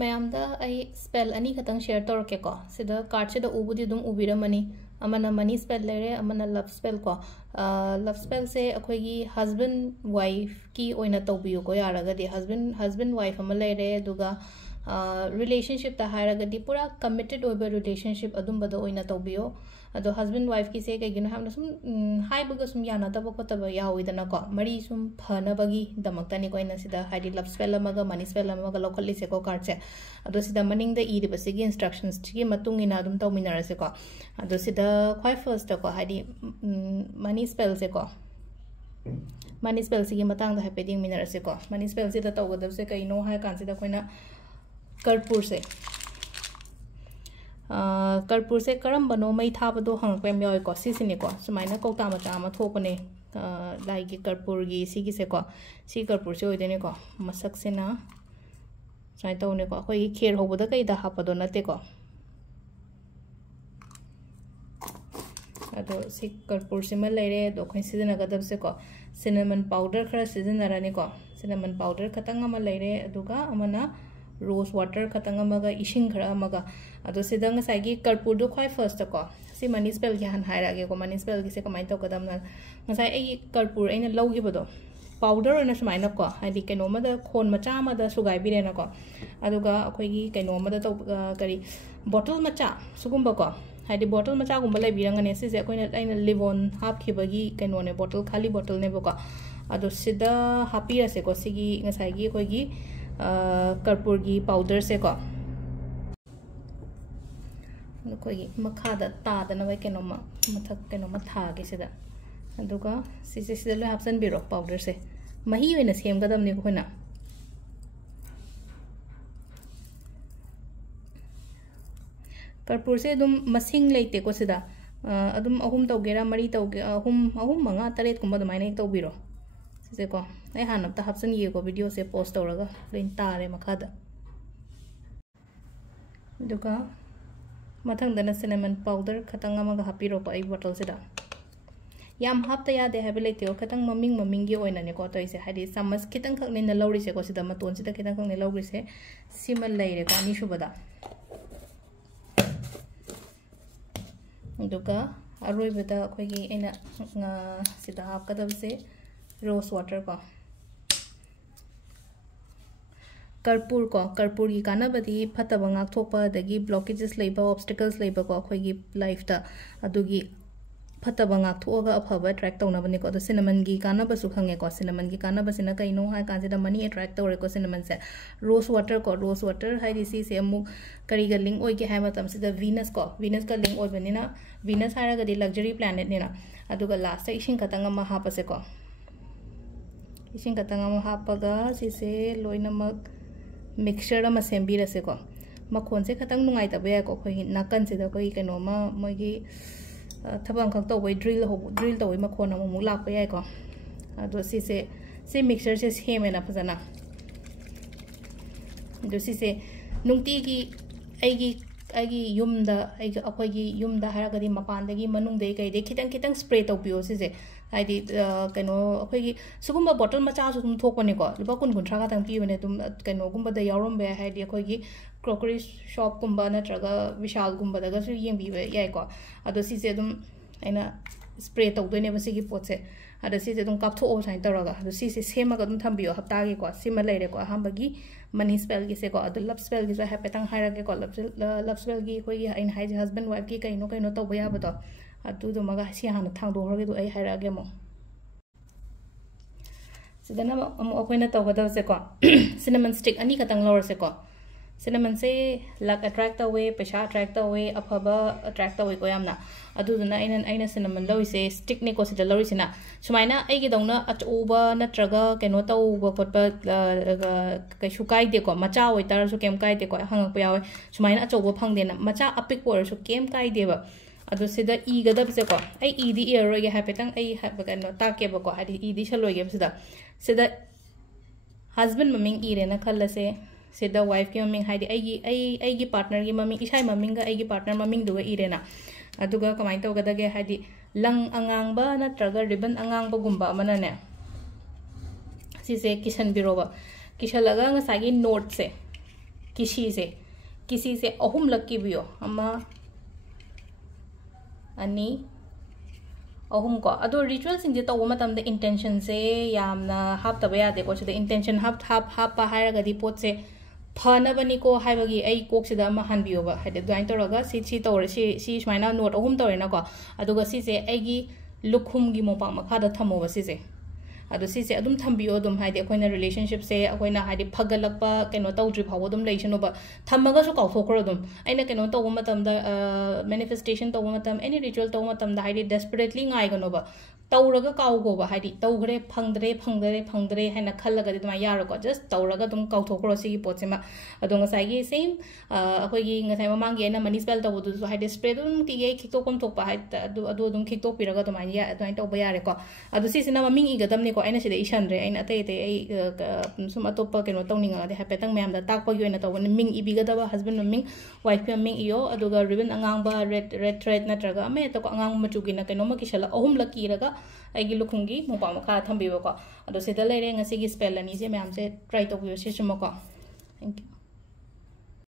ꯃꯌꯥꯝꯗ ꯑꯩ ꯁ꯭ꯄꯦꯜ ꯑꯅꯤ ꯈꯛꯇꯪ ꯁꯦꯌꯔ ꯇꯧꯔꯛꯀꯦꯀꯣ ꯁꯤꯗ ꯀꯥꯔꯗꯁꯤꯗ ꯎꯕꯨꯗꯤ ꯑꯗꯨꯝ ꯎꯕꯤꯔꯝꯃꯅꯤ ꯑꯃꯅ ꯃꯅꯤ ꯁ꯭ꯄꯦꯜ ꯂꯩꯔꯦ ꯑꯃꯅ ꯂꯚ ꯁ꯭ꯄꯦꯜ ꯀꯣ ꯂꯚ ꯁ꯭ꯄꯦꯜꯁꯦ ꯑꯩꯈꯣꯏꯒꯤ ꯍꯁꯕꯦꯟ ꯋꯥꯏꯐꯀꯤ ꯑꯣꯏꯅ ꯇꯧꯕꯤꯌꯨꯀꯣ ꯌꯥꯔꯒꯗꯤ ꯍꯁꯕꯦꯟ ꯋꯥꯏꯐ ꯑꯃ ꯂꯩꯔꯦ ꯑꯗꯨꯒ ꯔꯤꯂꯦꯁꯟꯁꯤꯞꯇ ꯍꯥꯏꯔꯒꯗꯤ ꯄꯨꯔꯥ ꯀꯃꯤꯇꯦꯗ ꯑꯣꯏꯕ ꯔꯤꯂꯦꯁꯟꯁꯤꯞ ꯑꯗꯨꯝꯕꯗ ꯑꯣꯏꯅ ꯇꯧꯕꯤꯌꯣ ꯑꯗꯣ ꯍꯁꯕꯦꯟ ꯋꯥꯏꯐꯀꯤꯁꯦ ꯀꯩꯒꯤꯅꯣ ꯍꯥꯏꯕꯗ ꯁꯨꯝ ꯍꯥꯏꯕꯒ ꯁꯨꯝ ꯌꯥꯅꯗꯕ ꯈꯣꯠꯇꯕ ꯌꯥꯎꯋꯤꯗꯅꯀꯣ ꯃꯔꯤ ꯁꯨꯝ ꯐꯅꯕꯒꯤꯗꯃꯛꯇꯅꯤꯀꯣ ꯑꯩꯅ ꯁꯤꯗ ꯍꯥꯏꯗꯤ ꯂꯚ ꯁ꯭ꯄꯦꯜ ꯑꯃꯒ ꯃꯅꯤ ꯁ꯭ꯄꯦꯜ ꯑꯃꯒ ꯂꯧꯈꯠꯂꯤꯁꯦꯀꯣ ꯀꯥꯔꯗꯁꯦ ꯑꯗꯣ ꯁꯤꯗ ꯃꯅꯤꯡꯗ ꯏꯔꯤꯕꯁꯤꯒꯤ ꯏꯟꯁꯇ꯭ꯔꯛꯁꯟꯁꯤꯒꯤ ꯃꯇꯨꯡ ꯏꯟꯅ ꯑꯗꯨꯝ ꯇꯧꯃꯤꯟꯅꯔꯁꯦꯀꯣ ꯑꯗꯣ ꯁꯤꯗ ꯈ꯭ꯋꯥꯏ ꯐꯥꯔꯁꯇꯀꯣ ꯍꯥꯏꯗꯤ ꯃꯅꯤ ꯁ꯭ꯄꯦꯜꯁꯦꯀꯣ ꯃꯅꯤ ꯁ꯭ꯄꯦꯜꯁꯤꯒꯤ ꯃꯇꯥꯡꯗ ꯍꯥꯏꯐꯦꯠ ꯌꯦꯡꯃꯤꯟꯅꯔꯁꯦꯀꯣ ꯃꯅꯤ ꯁ꯭ꯄꯦꯜꯁꯤꯗ ꯇꯧꯒꯗꯕꯁꯦ ꯀꯩꯅꯣ ꯍꯥꯏ ꯀꯥꯟꯁꯤꯗ ꯑꯩꯈꯣꯏꯅ ꯀꯔꯄꯨꯔꯁꯦ ꯀꯔꯄꯨꯔꯁꯦ ꯀꯔꯝꯕꯅꯣ ꯃꯩ ꯊꯥꯕꯗꯣ ꯍꯪꯉꯛꯄ ꯌꯥꯝ ꯌꯥꯎꯋꯦꯀꯣ ꯁꯤꯁꯤꯅꯦꯀꯣ ꯁꯨꯃꯥꯏꯅ ꯀꯧꯇꯥ ꯃꯆꯥ ꯑꯃ ꯊꯣꯛꯄꯅꯦ ꯂꯥꯏꯒꯤ ꯀꯔꯄꯨꯔꯒꯤ ꯁꯤꯒꯤꯁꯦꯀꯣ ꯁꯤ ꯀꯔꯄꯨꯔꯁꯦ ꯑꯣꯏꯗꯣꯏꯅꯦꯀꯣ ꯃꯁꯛꯁꯤꯅ ꯁꯨꯃꯥꯏꯅ ꯇꯧꯅꯦꯀꯣ ꯑꯩꯈꯣꯏꯒꯤ ꯈꯦꯔ ꯍꯧꯕꯗ ꯀꯩꯗ ꯍꯥꯞꯄꯗꯣ ꯅꯠꯇꯦꯀꯣ ꯑꯗꯣ ꯁꯤ ꯀꯔꯄꯨꯔꯁꯤꯃ ꯂꯩꯔꯦ ꯑꯗꯣ ꯑꯩꯈꯣꯏꯅ ꯁꯤꯖꯤꯟꯅꯒꯗꯕꯁꯦꯀꯣ ꯁꯤꯅꯃꯟ ꯄꯥꯎꯗꯔ ꯈꯔ ꯁꯤꯖꯤꯟꯅꯔꯅꯤꯀꯣ ꯁꯤꯅꯃꯟ ꯄꯥꯎꯗꯔ ꯈꯇꯪ ꯑꯃ ꯂꯩꯔꯦ ꯑꯗꯨꯒ ꯑꯃꯅ ꯔꯣꯁ ꯋꯥꯇꯔ ꯈꯇꯪ ꯑꯃꯒ ꯏꯁꯤꯡ ꯈꯔ ꯑꯃꯒ ꯑꯗꯣ ꯁꯤꯗ ꯉꯁꯥꯏꯒꯤ ꯀꯔꯄꯨꯔꯗꯣ ꯈ꯭ꯋꯥꯏ ꯐꯥꯔꯁꯇꯀꯣ ꯁꯤ ꯃꯅꯤ ꯁ꯭ꯄꯦꯜꯒꯤ ꯍꯥꯟꯅ ꯍꯥꯏꯔꯛꯑꯒꯦꯀꯣ ꯃꯅꯤ ꯁ꯭ꯄꯦꯜꯒꯤꯁꯦ ꯀꯃꯥꯏꯅ ꯇꯧꯒꯗꯕꯅꯣ ꯉꯁꯥꯏ ꯑꯩꯒꯤ ꯀꯔꯄꯨꯔ ꯑꯩꯅ ꯂꯧꯈꯤꯕꯗꯣ ꯄꯥꯎꯗꯔ ꯑꯣꯏꯅ ꯁꯨꯃꯥꯏꯅꯀꯣ ꯍꯥꯏꯗꯤ ꯀꯩꯅꯣꯃꯗ ꯈꯣꯟ ꯃꯆꯥ ꯑꯃꯗ ꯁꯨꯒꯥꯏꯕꯤꯔꯦꯅꯀꯣ ꯑꯗꯨꯒ ꯑꯩꯈꯣꯏꯒꯤ ꯀꯩꯅꯣ ꯑꯃꯗ ꯀꯔꯤ ꯕꯣꯇꯜ ꯃꯆꯥ ꯁꯤꯒꯨꯝꯕꯀꯣ ꯍꯥꯏꯗꯤ ꯕꯣꯇꯜ ꯃꯆꯥꯒꯨꯝꯕ ꯂꯩꯕꯤꯔꯝꯒꯅꯤ ꯁꯤꯁꯦ ꯑꯩꯅ ꯂꯤꯕꯣꯟ ꯍꯥꯞꯈꯤꯕꯒꯤ ꯀꯩꯅꯣꯅꯦ ꯕꯣꯇꯜ ꯈꯥꯂꯤ ꯕꯣꯇꯜꯅꯦꯕꯀꯣ ꯑꯗꯣ ꯁꯤꯗ ꯍꯥꯞꯄꯤꯔꯁꯦꯀꯣ ꯁꯤꯒꯤ ꯉꯁꯥꯏꯒꯤ ꯑꯩꯈꯣꯏꯒꯤ ꯀꯔꯄꯨꯔꯒꯤ ꯄꯥꯎꯗꯔꯁꯦꯀꯣ ꯑꯩꯈꯣꯏꯒꯤ ꯃꯈꯥꯗ ꯇꯥꯗꯅꯕ ꯀꯩꯅꯣꯝꯃ ꯃꯊꯛ ꯀꯩꯅꯣꯝꯃ ꯊꯥꯒꯦ ꯁꯤꯗ ꯑꯗꯨꯒ ꯁꯤꯁꯦ ꯁꯤꯗ ꯂꯣꯏ ꯍꯥꯞꯆꯤꯟꯕꯤꯔꯣ ꯄꯥꯎꯗꯔꯁꯦ ꯃꯍꯤ ꯑꯣꯏꯅ ꯁꯦꯝꯒꯗꯕꯅꯦꯕ ꯑꯩꯈꯣꯏꯅ ꯀꯔꯄꯨꯔꯁꯦ ꯑꯗꯨꯝ ꯃꯁꯤꯡ ꯂꯩꯇꯦꯀꯣ ꯁꯤꯗ ꯑꯗꯨꯝ 3 ꯇꯧꯒꯦꯔꯥ 4 ꯇꯧꯒꯦ 3 5 7 ꯀꯨꯝꯕ ꯑꯗꯨꯃꯥꯏꯅ ꯍꯦꯛ ꯇꯧꯕꯤꯔꯣ ꯁꯤꯁꯦꯀꯣ ꯑꯩ ꯍꯥꯟꯅ ꯑꯝꯇ ꯍꯥꯞꯆꯤꯟꯒꯦꯀꯣ ꯚꯤꯗꯤꯑꯣꯁꯦ ꯄꯣꯁ ꯇꯧꯔꯒ ꯂꯣꯏ ꯇꯥꯔꯦ ꯃꯈꯥꯗ ꯑꯗꯨꯒ ꯃꯊꯪꯗꯅ ꯁꯤꯅꯃꯟ ꯄꯥꯎꯗꯔ ꯈꯇꯪ ꯑꯃꯒ ꯍꯥꯞꯄꯤꯔꯣꯀꯣ ꯑꯩ ꯕꯣꯇꯜꯁꯤꯗ ꯌꯥꯝ ꯍꯥꯞꯇ ꯌꯥꯗꯦ ꯍꯥꯏꯕ ꯂꯩꯇꯦꯀꯣ ꯈꯤꯇꯪ ꯃꯃꯤꯡꯒꯤ ꯑꯣꯏꯅꯅꯦꯀꯣ ꯇꯧꯔꯤꯁꯦ ꯍꯥꯏꯗꯤ ꯆꯥꯃꯁ ꯈꯤꯇꯪ ꯈꯛꯅꯤꯅ ꯂꯧꯔꯤꯁꯦꯀꯣ ꯁꯤꯗ ꯃꯇꯣꯟꯁꯤꯗ ꯈꯤꯇꯪ ꯈꯛꯅꯤ ꯂꯧꯔꯤꯁꯦ ꯁꯤꯃ ꯂꯩꯔꯦꯀꯣ ꯑꯅꯤꯁꯨꯕꯗ ꯑꯗꯨꯒ ꯑꯔꯣꯏꯕꯗ ꯑꯩꯈꯣꯏꯒꯤ ꯑꯩꯅ ꯁꯤꯗ ꯍꯥꯞꯀꯗꯕꯁꯦ ꯔꯣꯁ ꯋꯥꯇꯔ ꯀꯣ ꯀꯔꯄꯨꯔꯒꯤ ꯀꯥꯟꯅꯕꯗꯤ ꯐꯠꯇꯕ ꯉꯥꯛꯊꯣꯛꯄ ꯑꯗꯒꯤ ꯕ꯭ꯂꯣꯀꯦꯖꯦꯁ ꯂꯩꯕ ꯑꯣꯕꯁꯇꯤꯀꯜꯁ ꯂꯩꯕꯀꯣ ꯑꯩꯈꯣꯏꯒꯤ ꯂꯥꯏꯐꯇ ꯑꯗꯨꯒꯤ ꯐꯠꯇꯕ ꯉꯥꯛꯊꯣꯛꯑꯒ ꯑꯐꯕ ꯑꯦꯇ꯭ꯔꯦꯛ ꯇꯧꯅꯕꯅꯤꯀꯣ ꯑꯗꯣ ꯁꯤꯅꯃꯟꯒꯤ ꯀꯥꯟꯅꯕꯁꯨ ꯈꯪꯉꯦꯀꯣ ꯁꯤꯅꯃꯟꯒꯤ ꯀꯥꯟꯅꯕꯁꯤꯅ ꯀꯩꯅꯣ ꯍꯥꯏ ꯀꯥꯟꯁꯤꯗ ꯃꯅꯤ ꯑꯦꯇ꯭ꯔꯦꯛ ꯇꯧꯔꯦꯀꯣ ꯁꯤꯅꯃꯟꯁꯦ ꯔꯣꯁ ꯋꯥꯇꯔ ꯍꯥꯏꯗꯤ ꯁꯤꯁꯦ ꯑꯃꯨꯛ ꯀꯔꯤꯒ ꯂꯤꯡ ꯑꯣꯏꯒꯦ ꯍꯥꯏꯕ ꯃꯇꯝꯁꯤꯗ ꯚꯤꯅꯁꯀ ꯂꯤꯡ ꯑꯣꯏꯕꯅꯤꯅ ꯚꯤꯅꯁ ꯍꯥꯏꯔꯒꯗꯤ ꯂꯛꯖꯔꯤ ꯄ꯭ꯂꯥꯅꯦꯠꯅꯤꯅ ꯑꯗꯨꯒ ꯂꯥꯁꯇ ꯏꯁꯤꯡ ꯈꯇꯪ ꯑꯃ ꯍꯥꯞꯄꯁꯦꯀꯣ ꯏꯁꯤꯡ ꯈꯇꯪ ꯑꯃ ꯍꯥꯞꯄꯒ ꯁꯤꯁꯦ ꯂꯣꯏꯅꯃꯛ ꯃꯤꯛꯁꯆꯔ ꯑꯃ ꯁꯦꯝꯕꯤꯔꯁꯦꯀꯣ ꯃꯈꯣꯟꯁꯦ ꯈꯇꯪ ꯅꯨꯡꯉꯥꯏꯇꯕ ꯌꯥꯏꯀꯣ ꯑꯩꯈꯣꯏꯒꯤ ꯅꯥꯀꯟꯁꯤꯗ ꯑꯩꯈꯣꯏꯒꯤ ꯀꯩꯅꯣꯝꯃ ꯃꯣꯏꯒꯤ ꯊꯕꯛ ꯑꯃꯈꯛ ꯇꯧꯕꯩ ꯗ꯭ꯔꯤꯜ ꯇꯧꯕꯩ ꯃꯈꯣꯟ ꯑꯃꯨꯛ ꯂꯥꯛꯄ ꯌꯥꯏꯀꯣ ꯑꯗꯣ ꯁꯤ ꯃꯤꯛꯁꯆꯔꯁꯦ ꯁꯦꯝꯃꯦꯅ ꯐꯖꯅ ꯑꯗꯣ ꯁꯤꯁꯦ ꯅꯨꯡꯇꯤꯒꯤ ꯑꯩꯒꯤ ꯌꯨꯝꯗ ꯑꯩꯈꯣꯏꯒꯤ ꯌꯨꯝꯗ ꯍꯥꯏꯔꯒꯗꯤ ꯃꯄꯥꯟꯗꯒꯤ ꯃꯅꯨꯡꯗꯒꯤ ꯀꯩꯗꯒꯤ ꯈꯤꯇꯪ स्प्रे ꯇꯧꯕꯤꯌꯣ ꯁꯤꯁꯦ ꯍꯥꯏꯗꯤ ꯀꯩꯅꯣ ꯑꯩꯈꯣꯏꯒꯤ ꯁꯤꯒꯨꯝꯕ ꯕꯣꯇꯜ ꯃꯆꯥꯁꯨ ꯑꯗꯨꯝ ꯊꯣꯛꯄꯅꯦꯀꯣ ꯂꯨꯄꯥ 10-30 ꯈꯇꯪ ꯄꯤꯕꯅꯦ ꯑꯗꯨꯝ ꯀꯩꯅꯣꯒꯨꯝꯕꯗ ꯌꯥꯎꯔꯝꯕ ꯌꯥꯏ ꯍꯥꯏꯗꯤ ꯑꯩꯈꯣꯏꯒꯤ ꯀ꯭ꯔꯣꯀꯔꯤ ꯁꯣꯞꯀꯨꯝꯕ ꯅꯠꯇ꯭ꯔꯒ ꯕꯤꯁꯥꯜꯒꯨꯝꯕꯗꯒꯁꯨ ꯌꯦꯡꯕꯤꯕ ꯌꯥꯏꯀꯣ ꯑꯗꯣ ꯁꯤꯁꯦ ꯑꯗꯨꯝ ꯑꯩꯅ स्प्रे तौदोइनेबा सिगी पोटसे अदा सिसे अदुम कापथोओ साइन तौरगा अदु सिसे सेमगा अदुम थंबियो हप्तागी को सिमा लेरेको अहमबगी मनी स्पेल गी सेको अदु लव स्पेल गी जो हैपेतंग हाइरागे को लव स्पेल गी कोई आइन हाइ हस्बैंड वाइफ की कइनो तौबा याबदो अदु दुमगा सि हाना थांदोरगे दु आई हाइरागे मो सिदना अखोइना तौगदबसे को सिनेमन स्टिक अनी खतंग लौरसे को सिनेमन से लक अट्रैक्ट तवे पैसा अट्रैक्ट तवे अफबा अट्रैक्ट तवे को यामना अदुदुना आइना सिनेमन लौइसे स्टिक ने को सिदा लौरिसिना सुमाइना आइगे दौना अचौबा नत्रगा केनो तौबा खोटबा कैसु काइदे को मचा ओइतारसु केम काइदे को हंगप यावे सुमाइना अचौबा फंगदेना मचा अपिक ओरसु केम काइदेबा अदु सिदा ईगदबसे को आई ईदी एरोगे हैपेतंग आई हैबगनो ताकेबा को हादि ईदी छलोइगे सिदा हस्बैंड ममिंग इरेना खल्लसे सिदा वाइफ की ममिंग हाइदि आइगी पार्टनर की ममिंग इसाई ममिंग आइगी पार्टनर ममिंग दुगा इरेना अदुगा कमाइ तौगदगे हाइदि लंग अंगांगबा नत्रगा रिबन अंगांगबा गुंबा अमनाने सिसे किसन बिरोबा किसलगा ngसागी नोट से किसी से अहुम लग की बियो अमा अनि अहुम को अदो रिचुअल सिंग जे तव मतम द इंटेंशन से यामना हाप तब यादे को से इंटेंशन हाप हायरगदी पोत से फनबनी को हाइबगी आई कोक सिदा म हनबियोबा हाइदे दुआइन तोरगा सी तोर सी सुमाइना नोट अहुम तोरेना को अदुगा सी से आइगी लुखुम गी मोपा मखादा थमोबा सी से अदो सी से अदुम थंबियो अदुम हाइदे अखोइना रिलेशनशिप से अखोइना हाइदे फगलकपा केनो तौद्रि फावो अदुम लेइसनोबा थमगसु काउथोखरो अदुम आइना केनो तौबो मतमदा मैनिफेस्टेशन तौबो मतम एनी रिचुअल तौबो मतमदा हाइदे डेस्परेटली गाइगनोबा तौरगा काउगोबा हाइदे तौगरे फंगदरे हाइना खल्लगदि दुमा यारोको जस्ट तौरगा दुम काउथोखरो सिगी पोचेमा अदो ngसाइगी सेम अखोइगी ngसाइ ममांगी एना मनी स्पेल तौबो हाइदे स्प्रेड दुम तिगे खिक्तोकम थोकपा हाइद अदो दुम खिक्तोक पिरगा दुमा या दुइन तौबा यारेको अदो सिसिना ममिंग इगदमने को आइना सिदे इशनरे आइना अते आई सुम अतोपा केनो तौनिंगादे हापेतंग मैम दा ताकपगी ओइना तौबन मिंग इबिगदबा हस्बैंड मिंग वाइफ मिंग इयो अदुगा रिबन अंगांगबा रेड थ्रेड नत्रगा अमे तको अंगांग मचुगिना केनोमा किसला अहुम लकीरगा आइगी लुखुंगी मोपा मखा थंबिबको अदो सिदा लेरे ngasi gi spell ani je ma'am से ट्राई तौबियो सिसुमको थैंक यू